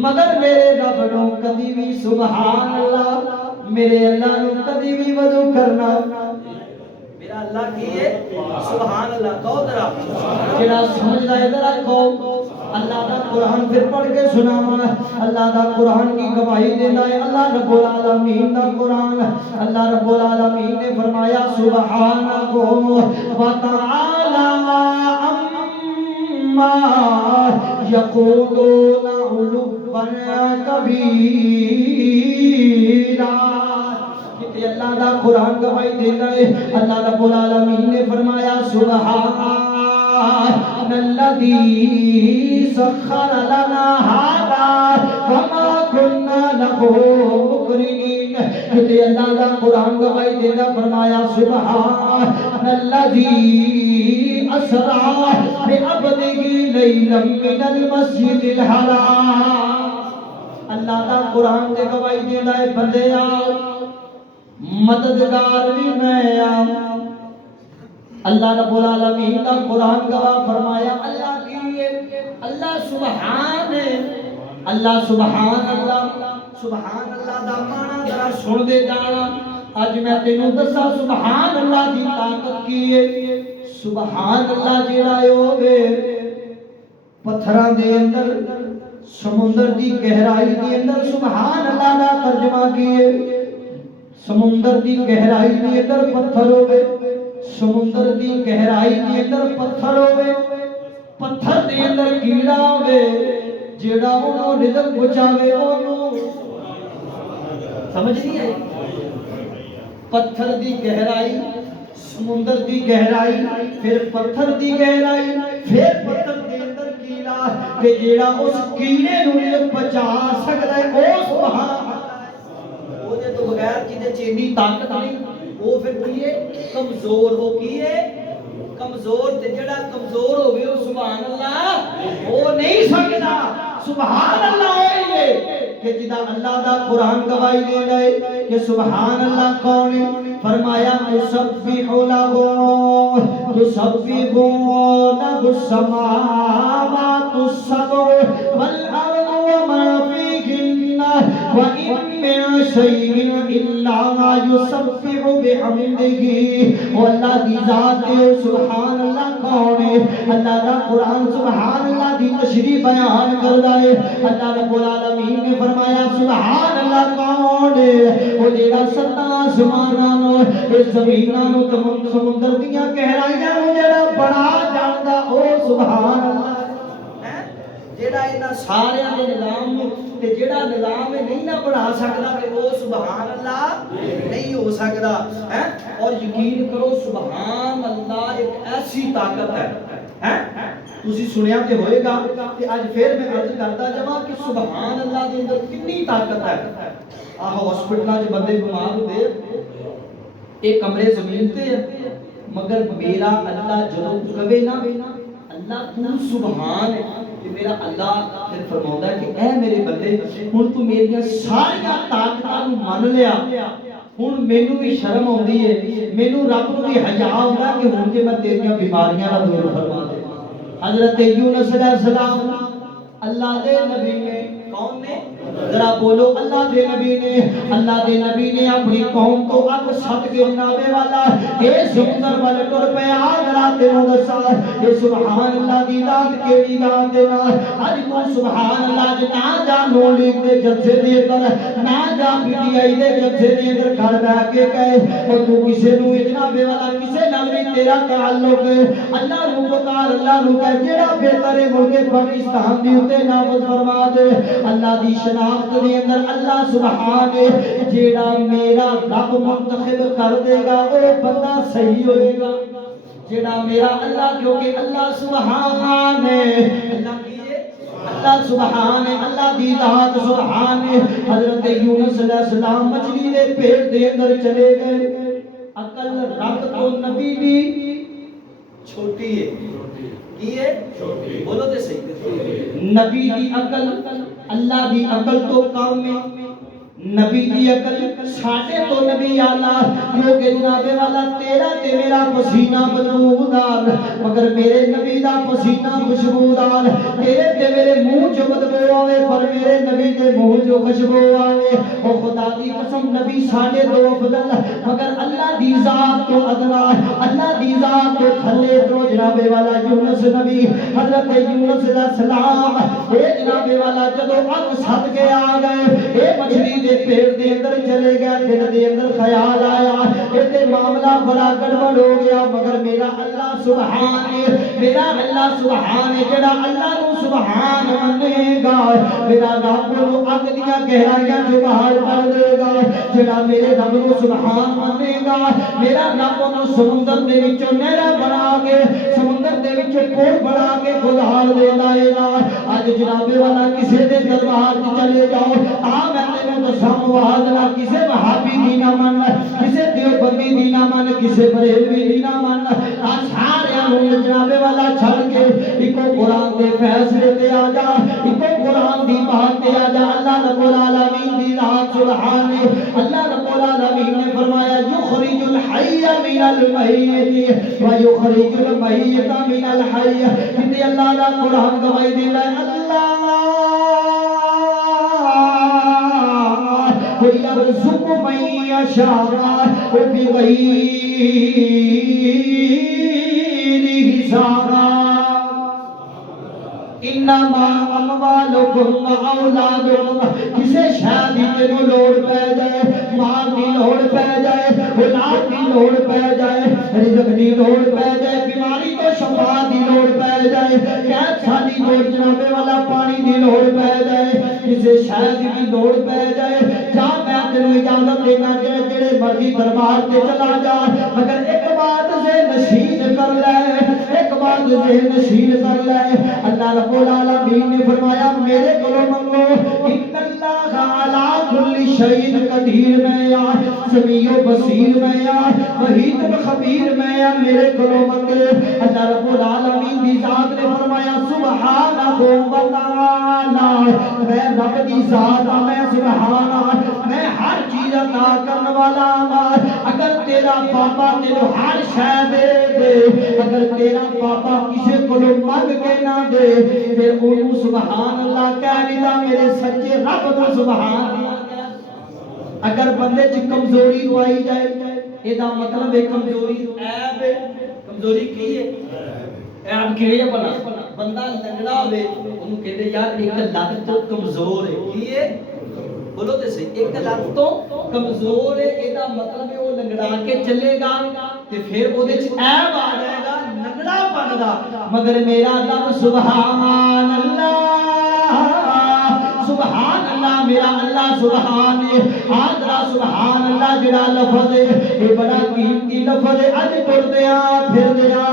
مگر میرے رب نوں کبھی بھی سبحان اللہ میرے اللہ نوں کبھی بھی وضو کرنا میرا اللہ کی ہے سبحان اللہ کہو ذرا جڑا سمجھدا ہے ذرا کہو اللہ دا قرآن پھر پڑھ کے سناواں اللہ دا قرآن کی گواہی دیندا ہے اللہ رب العالمین دا قرآن اللہ رب العالمین نے فرمایا سبحانہ و تعالی عما یقولون علوا کبیرا کہ اللہ دا قرآن گواہی دیندا ہے اللہ رب العالمین نے فرمایا سبحان الذي سخر لنا هذا وما كنا له مقرنين کہ اللہ دا قرآن گواہی دیندا فرمایا سبحان الذي اسرا بعبده لیلا من المسجد الحرام. اللہ دا قرآن دے گواہی دیندا ہے بندے آ مددگار بھی میں آ. اللہ رب العالمین دا قرآن گواہ فرمایا اللہ کی اللہ سبحان ہے. اللہ سبحان اللہ دا معنی ذرا سن دے جانا. اج میں تینوں دسا سبحان اللہ دی طاقت کی ہے. سبحان اللہ جیڑا ہے ہوے پتھراں دے اندر سمندر دی گہرائی دے اندر سبحان اللہ دا ترجمہ کیے. سمندر دی گہرائی دے اندر پتھر ہوے سمندر دی گہرائی دے اندر پتھر ہوے پتھر دے اندر کیڑا ہوے جیڑا اونوں رزق پہنچاوے اونوں سمجھ نہیں آئی. پتھر دی گہرائی سمندر دی گہرائی پھر پتھر دی گہرائی پھر پتھر دے اندر کیڑا کہ جیڑا اس کیڑے نوں رزق پہنچا سکدا ہے او سبحان اللہ. او دے تو بغیر کیتے چینی طاقت نہیں. وہ پھر کیے کمزور ہو کیے کمزور تے جڑا کمزور ہوے او سبحان اللہ او نہیں سکدا. سبحان اللہ ہوئے کہ جدا اللہ دا قرآن گواہی دے رہے کہ سبحان اللہ کون ہے. فرمایا تسبح لہو لہو السماوات السبع والارض وما فیہن وَإِن مِّن شَيْءٍ إِلَّا مَا يُسَبِّحُ بِحَمْدِهِ. وہ اللہ دی ذات ہے. سبحان اللہ کون ہے. اللہ دا قرآن سبحان اللہ دی تشریح بیان کردا ہے. اللہ رب العالمین نے فرمایا سبحان اللہ کون ہے. وہ جیڑا ستا آسماناں نو اس زمیناں نو سمندر دیاں گہرائیاں نو جیڑا بڑا جاندا او سبحان اللہ جیڑا انہاں سارے دے نظام نو تے جیڑا نظام نہیں نہ بڑھا سکدا تے او سبحان اللہ نہیں ہو سکدا ہے. اور یقین کرو سبحان اللہ ایک ایسی طاقت ہے تسی سنیا تے ہوئے گا کہ اج پھر میں عرض کردا جاواں کہ سبحان اللہ دے اندر کتنی طاقت ہے. ہاسپٹلاں وچ بندے بیمار ہوندے ایک کمرے زمین تے مگر میرا اللہ جدوں کہے نا اللہ تو سبحان ہے کہ میرا اللہ پھر فرماؤں ہے کہ اے میرے بندے ہن تو میری ساری طاقتاں نوں من لیا. ہن مینوں بھی شرم آندی ہے مینوں رب نوں بھی حیا آندا کہ ہن کہ میں تیریاں بیماریاں دا دور فرما دے. حضرت یونس علیہ السلام اللہ دے نبی نے کون نے ذرا بولو اللہ دے نبی نے اپنی قوم کو اگ سد کے جنابے والا اے سمندر والے ٹر پیا. ذرا تینوں دسا اے سبحان اللہ دی ذات کیڑی ذات دے نال اج تو سبحان اللہ دے نہ جا نو لیگ دے جلسے دے اندر نہ جا پی ٹی آئی دے جلسے دے اندر گھر بیٹھ کے کہے او تو کسے نو جنابے والا کسے نال بھی تیرا تعلق اللہ نو پکار اللہ نو کہے جیڑا بہتر ہے ملک پاکستان دی تے نافذ فرما دے. اللہ دی شناخت دے اندر اللہ سبحان ہے جیڑا میرا رب منتخب کر دے گا او بندہ صحیح ہوئے گا. جیڑا میرا اللہ کیونکہ اللہ سبحان ہے اللہ کیے اللہ سبحان ہے اللہ دی ذات سبحان ہے. حضرت یونس علیہ السلام مچھلی دے پیٹ دے اندر چلے گئے. عقل رب تو نبی دی چھوٹی ہے کی ہے بولو تے صحیح. نبی دی عقل اللہ دی عقل تو کام ہے. نبی دی عقل ساڈے تو نبی اعلیٰ کیونکہ جناب والا تیرا تے میرا پسینہ بدبودار مگر میرے نبی دا پسینہ خوشبودار. تیرے تے میرے منہ جو بدبو آوے پر میرے نبی دے منہ جو خوشبو آوے. او خدا دی قسم نبی ساڈے تو افضل مگر اللہ دی ذات تو ادنا اللہ دی ذات تو تھلے تو جناب والا یونس نبی حضرت یونس علیہ السلام اے جناب والا جدوں اگ سد کے آ گئے اے مچھلی دے پیٹ دے اندر چلے گیا. دل دے اندر خیال آیا تے معاملہ بڑا گڑبڑ ہو گیا مگر میرا اللہ سبحان ہے میرا اللہ سبحان ہے جڑا اللہ نو سبحان منے گا میرا رب نو اگ دیاں گہرائیاں جو باہر کر دے گا. جڑا میرے رب نو سبحان منے گا میرا رب نو سمندر دے وچوں نہر بنا کے سمندر دے وچوں پل بنا کے گزار دیندا ہے. اج جناب والا کسے دے دربار وچ چلے جاؤ آ میں تینوں سامواز نہ کسے وہابی دی نہ من کسے دیوبندی دیوبندی دی نہ من کسے بریلوی دی نہ من سارے جناب والا چھڑ کے ایک قرآن دے فیصلے تے آ جا ایک قرآن دی بات تے آ جا اللہ رب العالمین دی ذات سبحان اللہ رب العالمین نے فرمایا یخرج الحی من المیت و یخرج المیت من الحی کہ اللہ دا قرآن گواہی دیندا ہے اللہ یرزق من یشاء بغیر حساب انما اموالکم و اولادکم کسے شادی تینوں لوڑ پہ جائے مال دی لوڑ پہ جائے اولاد دی لوڑ پہ جائے رزق دی لوڑ پہ جائے بیماری تو شفا دی لوڑ پہ جائے قید خانی لوڑ جنابے والا پانی دی لوڑ پہ جائے کسے شادی دی لوڑ پہ جائے جا میں تینوں اجازت دینا جڑے مرضی دربار تے چلا جا مگر ایک بات سے نشین کر لے ایک بات سے نشین کر لے اللہ رب العالمین نے فرمایا میرے کلو منگو ان اللہ علی کل شیء قدیر میں یا سمیع و بصیر میں یا محیط و خبیر میں یا میرے کلو منگے اللہ رب العالمین دی ذات نے فرمایا سبحانہ و تعالی میں رب دی ذات میں سبحانہ میں ہر چیز عطا کرنے والا اگر تیرا پاپا تینو ہر شے دے اگر تیرا پاپا کسی کو مانگ کے نہ دے پھر انہوں سبحان اللہ کہہ لیتا میرے سچے رب کو سبحان اللہ اگر بندے چ کمزوری پائی جائے یہ دا مطلب ہے کمزوری عیب ہے کمزوری کی ہے عیب کی ہے بندہ لنگڑا ہوئے انہوں کہتے یار ایک لت تو کمزور ہے کی ہے بولو تے صحیح ایک لت تو کمزور ہے یہ دا مطلب ہے وہ لنگڑا کے چلے گا تے پھر وہ دے چ عیب آ جائے گا لنگڑا بن گا مگر میرا رب سبحان اللہ سبحان اللہ میرا اللہ سبحان آدرا سبحان اللہ جڑا لفظ ہے یہ بڑا قیمتی لفظ ہے اج ٹردیا پھردیا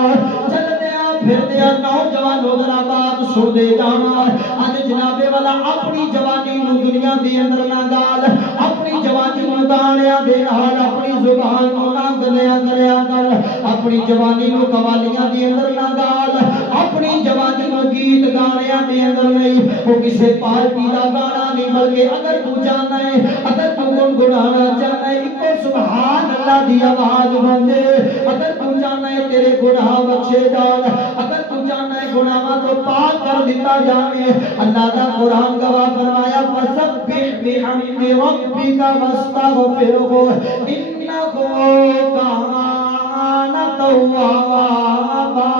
چلدیا پھردیا نوجوان ذرا بات سن دے جانا اج جناب والا اپنی جوانی نو دنیا دے اندر نہ گال اپنی جوانی نو گانیاں دے نال اپنی زبان نو نہ گلیا کریا کر اپنی جوانی نو قوالیاں دے اندر نہ گال اپنی جوانی نو گیت گانیاں دے اندر نہیں وہ کسے پارٹی دا گانا نہیں بلکہ اگر تو جانا ہے اگر تو گنگنانا چاہنا ہے ایک سبحان اللہ دی آواز بندے اگر تو جانا ہے تیرے گناہ بخشے جان اگر تو جانا ہے گناہاں تو پاک کر دیتا جانے اللہ دا قرآن گواہ فرمایا فسبح بحمد ربک واستغفرہ انہ کان توابا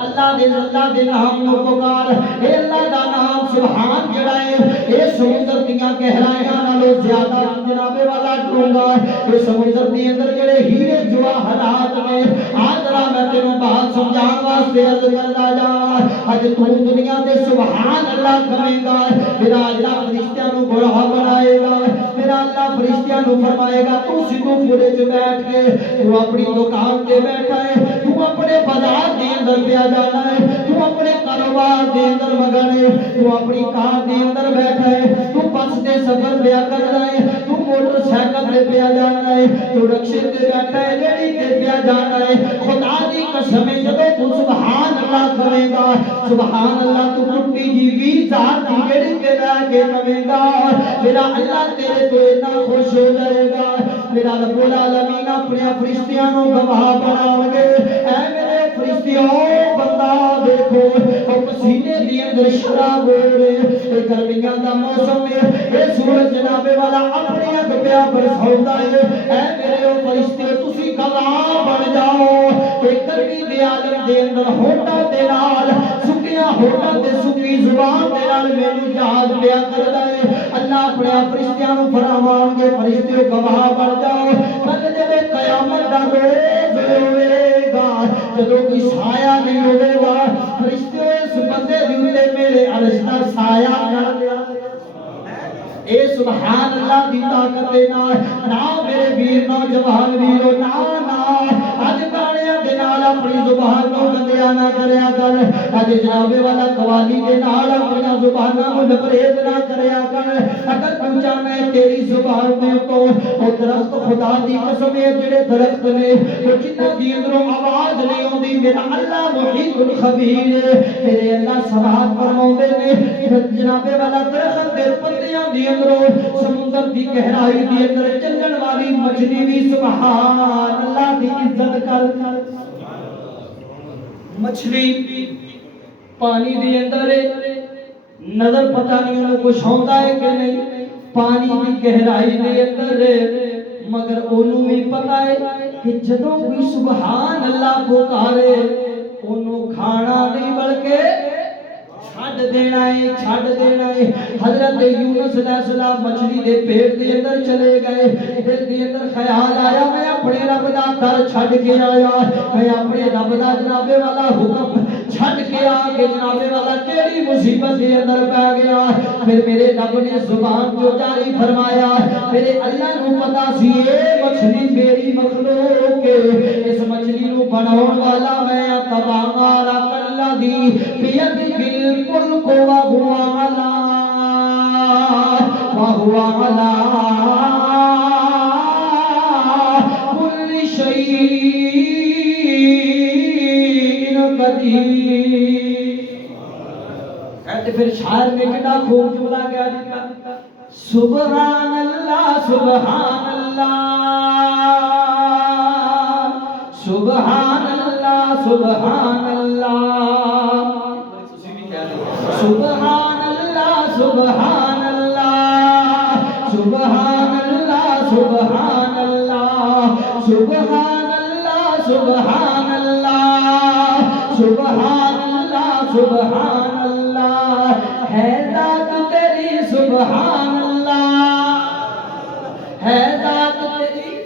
اللہ دے نام نو پکار اے اللہ دا نام سبحان جڑا ہے اے سمندر دیاں گہرائیاں نالوں زیادہ جناب والا ڈونگا اے سمندر دے اندر جڑے ہیرے جواہرات نے آجرا میں تینوں بات سمجھان واسطے عرض کردا جا اج تو دنیا دے سبحان اللہ کہے گا میرا اللہ فرشتیاں نو گواہ بنائے گا میرا اللہ فرشتیاں نو فرمائے گا تو سیدھو پورے چ بیٹھ کے تو اپنی دکان تے بیٹھا ہے تو اپنے بازار دے اندر پیا جانا ہے تو اپنے کاروبار دے اندر مگن ہے تو اپنی کار دے اندر بیٹھا ہے تو بس دے سفر پیا کرنا ہے تو موٹر سائیکل تے پیا جانا ہے تو رکشے تے بیٹھا ہے ریڑی تے پیا جانا ہے خدا دی قسم ہے جب تو سبحان اللہ کرے گا سبحان اللہ تو ٹوٹی جی بھی ذات دی ریڑی تے بیٹھ کے کہے گا میرا اللہ تیرے تو اتنا خوش ہو جائے گا میرا رب العالمین اپنے فرشتیاں نو گواہ بناؤ گے اے میرے فرشتیوں بندہ دیکھو او پسینے دی اندر شراب ہو رہے گرمیاں دا موسم ہے اے سورج جناب والا اپنی اگ پیا برساوندا ہے اے میرے او فرشتے تسی گواہ بن جاؤ اے گرمی دے عالم دے اندر ہوٹا دے نال سکیاں ہوٹا تے سکی زبان دے نال مینوں یاد پیا کردا ہے اللہ اپنے فرشتیاں نو فرمان گے فرشتے گواہ بن جاؤ کل جب قیامت دا روز ہوئے گا جدو کوئی سایہ نہیں ہوئے گا فرشتے اس بندے دیوتے میرے عرش دا سایہ کر دیا اے سبحان اللہ دی طاقت نا میرے ویر نوجوان ویرو نا آج گانے دے نال اپنی زبان نو گندیا نہ کریا کر اج جناب والا قوالی دے نال اپنی زباناں نو لپریز نہ کریا کر اگر تو چاہے تیری زبان دے تو او درخت خدا دی قسم ہے جڑے درخت نے او جنہاں دی اندروں آواز نہیں ہوندی میرا اللہ محیط الخبیر میرے اللہ سماعت فرماوندے نے جناب والا درخت دے پتیاں دی اندروں سمندر دی گہرائی دی اندر چلن والی مچھلی بھی سبحان اللہ دی عزت کر مچھلی پانی دی اندر نظر پتہ نہیں انہوں کچھ ہوتا ہے کہ نہیں پانی دی گہرائی دے اندر مگر انہوں بھی پتہ ہے کہ جدوں کوئی سبحان اللہ پکارے انہوں کھانا نہیں بلکہ چھڑ دینا ہے حضرت یونس علیہ السلام مچھلی دے پیٹ دے اندر چلے گئے دل دے اندر خیال آیا میں اپنے رب دا در چھڑ کے آیا میں اپنے رب دا جناب والا حکم چھڑ کے آ کے جناب والا کیڑی مصیبت دے اندر پہ گیا پھر میرے رب نے زبان جو جاری فرمایا میرے اللہ نو پتا سی اے مچھلی میری مخلوق ہے اس مچھلی نو بناون والا میں تبارک اللہ دی بید بالکل کو وہو علی کل شیء قدیر کہتے پھر شاعر نے کتنا خوب جملہ کیا دیتا سبحان اللہ سبحان اللہ سبحان اللہ سبحان اللہ سبحان اللہ سبحان اللہ سبحان اللہ سبحان اللہ سبحان اللہ سبحان اللہ سبحان اللہ سبحان اللہ ہے ذات تیری سبحان اللہ ہے ذات تیری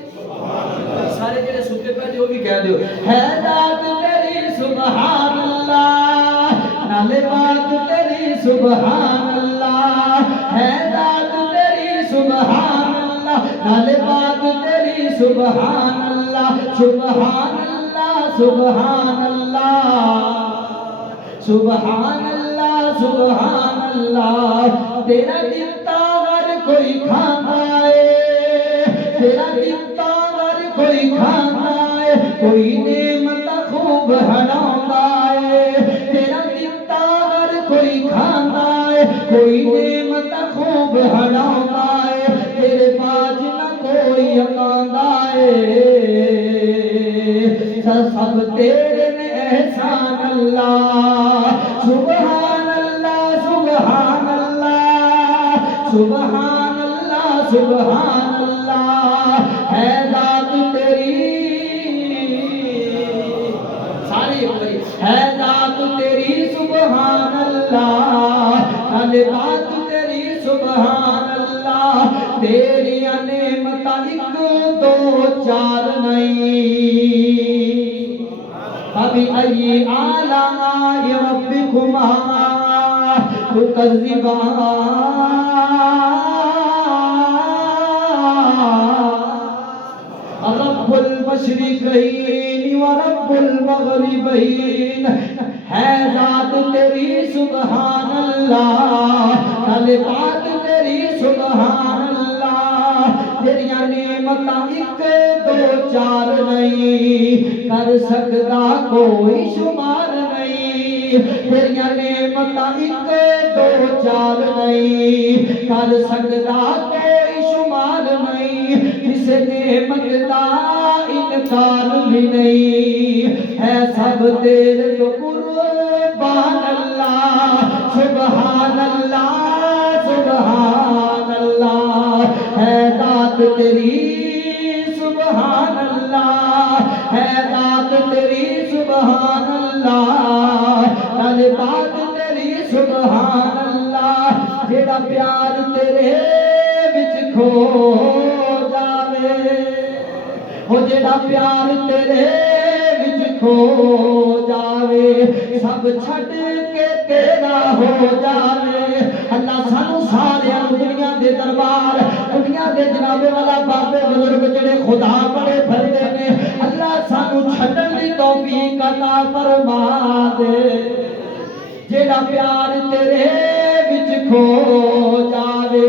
سارے جڑے ستے پہ جو بھی کہہ دیو ہے ذات تیری سبحان اللہ نالے بات تیری سبحان اللہ ہے ذات تیری سبحان اللہ نالے بات تیری سبحان اللہ سبحان اللہ سبحان اللہ سبحان اللہ سبحان اللہ تیرا دیتا ہر کوئی کھانا ہے تیرا دیتا ہر کوئی کھانا ہے کوئی نعمت خوب ہڑاؤں ہے تیرا دیتا ہر کوئی کھانا ہے کوئی نعمت خوب ہڑاؤں ہے تیرے پاس نہ کوئی اکاندا ہے سب تیرے نے احسان اللہ سبحان اللہ سبحان اللہ سبحان اللہ سبحان اللہ ہے ذات تیری ساری ہے ذات تیری سبحان اللہ ہے ذات تیری سبحان اللہ تیری نعمتاں ایک دو چار نہیں ابھی ای آلاء ربکما تکذبان رب المشرقین و رب المغربین ہے ذات تیری سبحان اللہ کلمات تیری سبحان اللہ تیریاں نعمتاں ایک دو چار نہیں کر سکتا کوئی شمار نہیں تیریاں نعمتاں ایک دو چار نہیں کر سکتا کوئی شمار نہیں اس نعمت دا انکار بھی نہیں ہے سب تیرے تو قربان اللہ سبحان اللہ سبحان اللہ ہے ذات تیری سبحان اللہ ہے ذات تیری سبحان اللہ کلمات تیری سبحان اللہ جیڑا پیار تیرے وچ کھو جاوے ہو جیڑا پیار تیرے وچ کھو جاوے سب چھڈ کے تیرا ہو جاوے اللہ سانو سارے دنیا دے دربار دنیا دے جناب والا بابے بزرگ جڑے خدا بڑے بھلے نے اللہ سانو چھڈن دی توفیق عطا فرما دے جیڑا پیار تیرے وچ کھو جاوے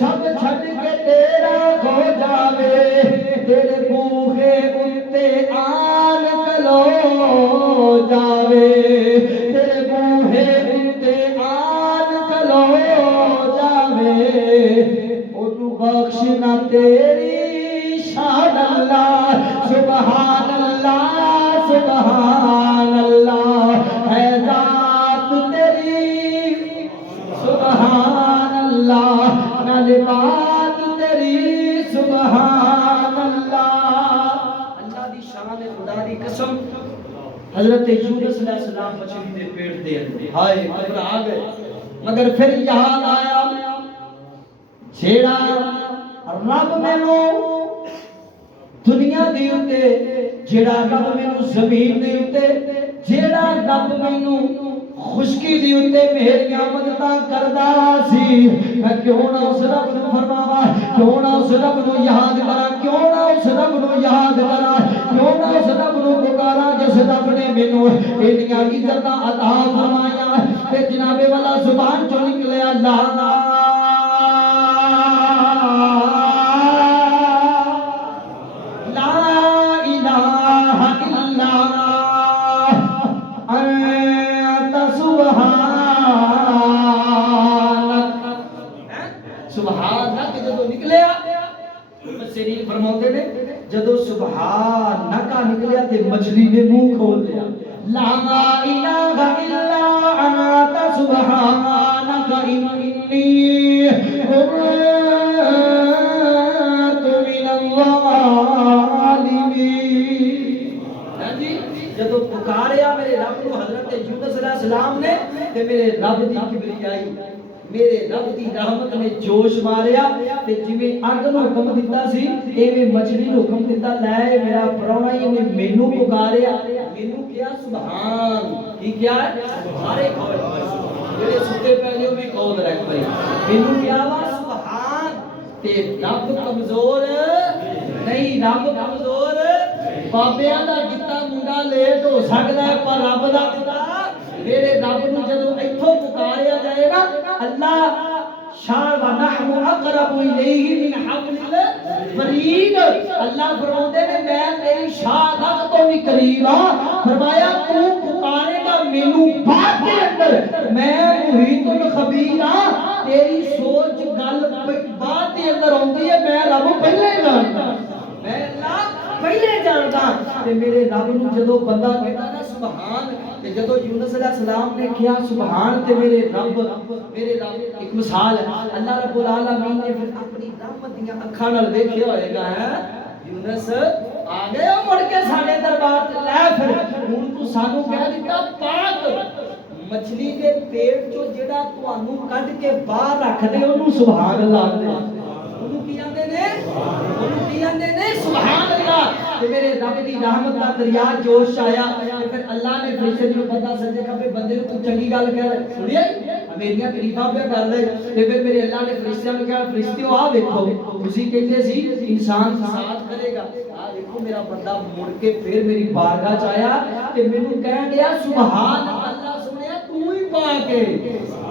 سب چھڈ کے تیرا کھو جاوے تیرے بوہے اُتے آن کلو جاوے تیرے بوہے اُتے آن کلو جاوے اُنہوں بخشنا تیری شان اللہ سبحان اللہ سبحان اللہ ہے ذات تیری سبحان اللہ نال بات تیری سبحان اللہ اللہ دی شان ہے خدا دی قسم حضرت یونس علیہ السلام مچھلی دے پیٹ دے اندر ہائے گھبرا گئے مگر پھر یاد آیا جیڑا رب مینوں دنیا دے اوتے جیڑا رب مینوں زمین دے اوتے جیڑا رب مینوں خشکی دی اوتے میریاں مدداں کردا سی میں کیوں نہ اس رب نوں فرماواں کیوں نہ اس رب نوں یاد کراں کیوں نہ اس رب نوں یاد کراں کیوں نہ اس رب نوں پکاراں جس رب نے مینوں انیاں عزتاں عطا فرمائیاں تے جناب والا زبان چوں نکلیا لا فرماتے نے جدو سبحانک نکلیا تے مچھلی نے منہ کھول لیا لا الہ الا انت سبحانک انی کنت من الظالمین جدو پکاریا میرے رب کو حضرت یونس علیہ السلام نے تے میرے رب دی کبریائی میرے رب دی رحمت نے جوش ماریا تے جویں اگ نوں حکم دتا سی ایویں مچھلی نوں حکم دتا لے میرا پراؤنا ہی نے مینوں پکاریا مینوں کیا سبحان کی کیا ہے سارے کھول جڑے ستے پہلے بھی کھول رکھ پئی مینوں کیا وا سبحان تے رب کمزور نہیں رب کمزور بابیاں دا دتا منڈا لیٹ ہو سکدا ہے پر رب دا دتا میرے رب نوں جدوں ایتھوں پکاریا جائے گا اللہ شاہ و نحن اقرب الیہ من حبل الورید اللہ فرماتے نے میں تیری شہادت تو بھی قریب ہاں فرمایا تو پکارے گا مینوں بات کے اندر میں محیط الخبیر ہاں تیری سوچ گل بات کے اندر ہوندی ہے میں رب پہلے جانتا میں اللہ پہلے جانتا تے میرے رب نوں جدوں بندہ کہتا نا سبحان تے جدوں یونس علیہ السلام نے کہا سبحان تے میرے رب ایک مثال ہے اللہ رب العالمین نے پھر اپنی رحمت دیاں اکھاں نال ویکھیا ہوئے گا ہے یونس آ گئے مڑ کے ساڈے دربار تے لے پھر ہن تو سانو کہہ دتا پاک مچھلی دے پیٹ چوں جڑا تانوں کڈ کے باہر رکھ دے اونوں سبحان اللہ دے اونوں کی آندے نے سبحان اللہ تے میرے رب دی رحمت دا دریا جوش آیا تے پھر اللہ نے فرشتے نوں پتہ سجے کبے بندے نوں تو چنگی گل کہہ سنیا میریاں تعریفاں پہ کر لے تے پھر میرے اللہ نے فرشتیاں نوں کہا فرشتیو آ دیکھو تسی کہندے سی انسان ساتھ کرے گا آ دیکھو میرا بندہ مڑ کے پھر میری بارگاہ چ آیا تے مینوں کہن دیا سبحان اللہ سنیا تو ہی پاک ہے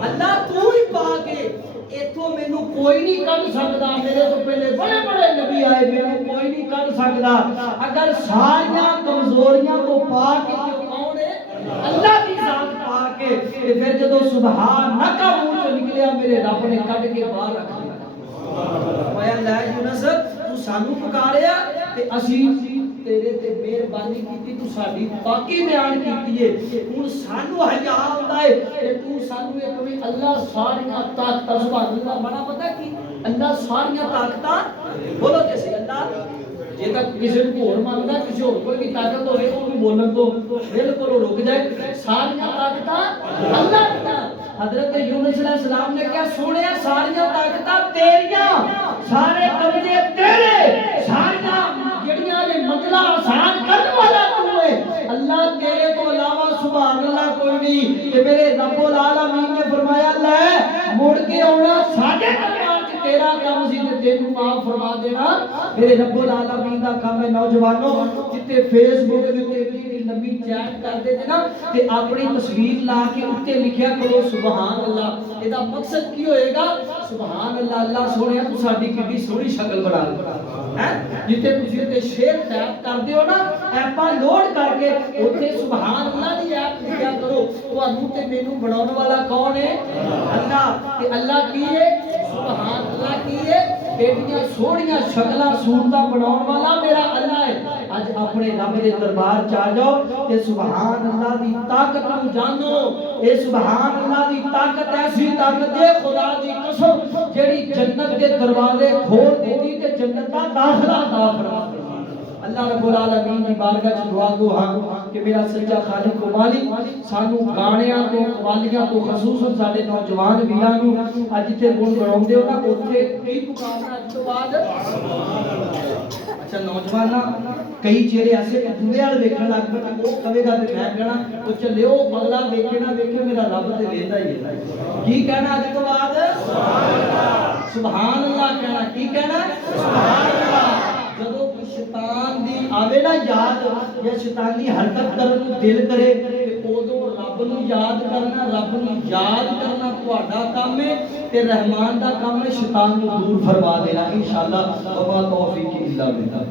اللہ تو ہی پاک ہے ایتھوں مینوں کوئی نہیں کڈ سکدا میرے تو پہلے بڑے بڑے نبی آئے مینوں کوئی نہیں کڈ سکدا اگر ساریاں کمزوریاں تو پاک ہے کون ہے اللہ کی ذات پاک ہے تے پھر جدوں سبحانک منہ چوں نکلیا میرے رب نے کڈ کے باہر رکھ دیا میں اللہ یونس تو سانو پکاریا تے اسی تیرے تے مہربانی کیتی تو ساڈی پاکی بیان کیتی ہے ہن سانو حیا ہوندا ہے تے تو سانو ایک وی اللہ ساریاں طاقتاں سبحان اللہ بڑا پتہ کی اللہ ساریاں طاقتاں بولو جیسے اللہ جے تک کسی کو اور مانگدا کسی اور کوئی بھی طاقت ہوے او بھی بولن تو بالکل رک جائے ساریاں طاقتاں اللہ دی حضرت یونس علیہ السلام نے کیا سنیا ساریاں طاقتاں تیریاں سارے قبضے تیرے ساریاں جڑیاں نے منزلہ آسان کرنے والا تو ہے اللہ تیرے تو علاوہ سبحان اللہ کوئی نہیں کہ میرے رب العالمین نے فرمایا لے مڑ کے آنا ساڈے دربار تیرا کام سی تے تینوں معاف فرما دینا میرے رب العالمین دا کام ہے نوجوانوں جتے فیس بک تے اتنی لمبی چیٹ کردے تے نا تے اپنی تصویر لا کے اوتے لکھیا کرو سبحان اللہ اے دا مقصد کی ہوئے گا سبحان اللہ اللہ سونیا تو ساڈی کڈی سونی شکل بنا ہے جتے تسی تے شیئر ٹیپ کردے ہو نا ایپاں لوڈ کر کے اوتے سبحان اللہ دی ایپ لکھیا کرو تانوں تے مینوں بناون والا کون ہے اللہ تے اللہ کی ہے سبحان اللہ کی ہے ایڈیاں سونیاں شکلاں صورتاں بناون والا میرا اللہ ہے اج اپنے رب دے دربار چ آ جاؤ تے سبحان اللہ دی طاقت نوں جانو اے سبحان اللہ دی طاقت ایسی طاقت ہے خدا دی قسم جیڑی جنت دے دروازے کھول دیتی تے جنت دا داخلہ عطا فرما دیتی اللہ رب العالمین دی بارگاہ چ دعا گو ہاں کہ میرا سچا خالق و مالک سانو گانیاں تو قوالیاں تو خصوصاً ساڈے نوجوان ویراں نوں اج تے گن بناوندے ہو نا اوتھے کی پکارنا اس تو بعد اچھا نوجواناں کئی چہرے ایسے دوے وال ویکھن لگ پے وہ کہے گا تے میں کہنا او چلیو اگلا ویکھے نہ ویکھے میرا رب تے ویندا ہی ہے کی کہنا اج تو بعد سبحان اللہ کہنا کی کہنا سبحان اللہ جدوں شیطان دی آوے نا یاد یا شیطانی حرکت کرن نوں دل کرے تے اودوں رب نوں یاد کرنا تہاڈا کام ہے تے رحمان دا کام ہے شیطان نوں دور فرما دینا انشاءاللہ وما توفیق الا باللہ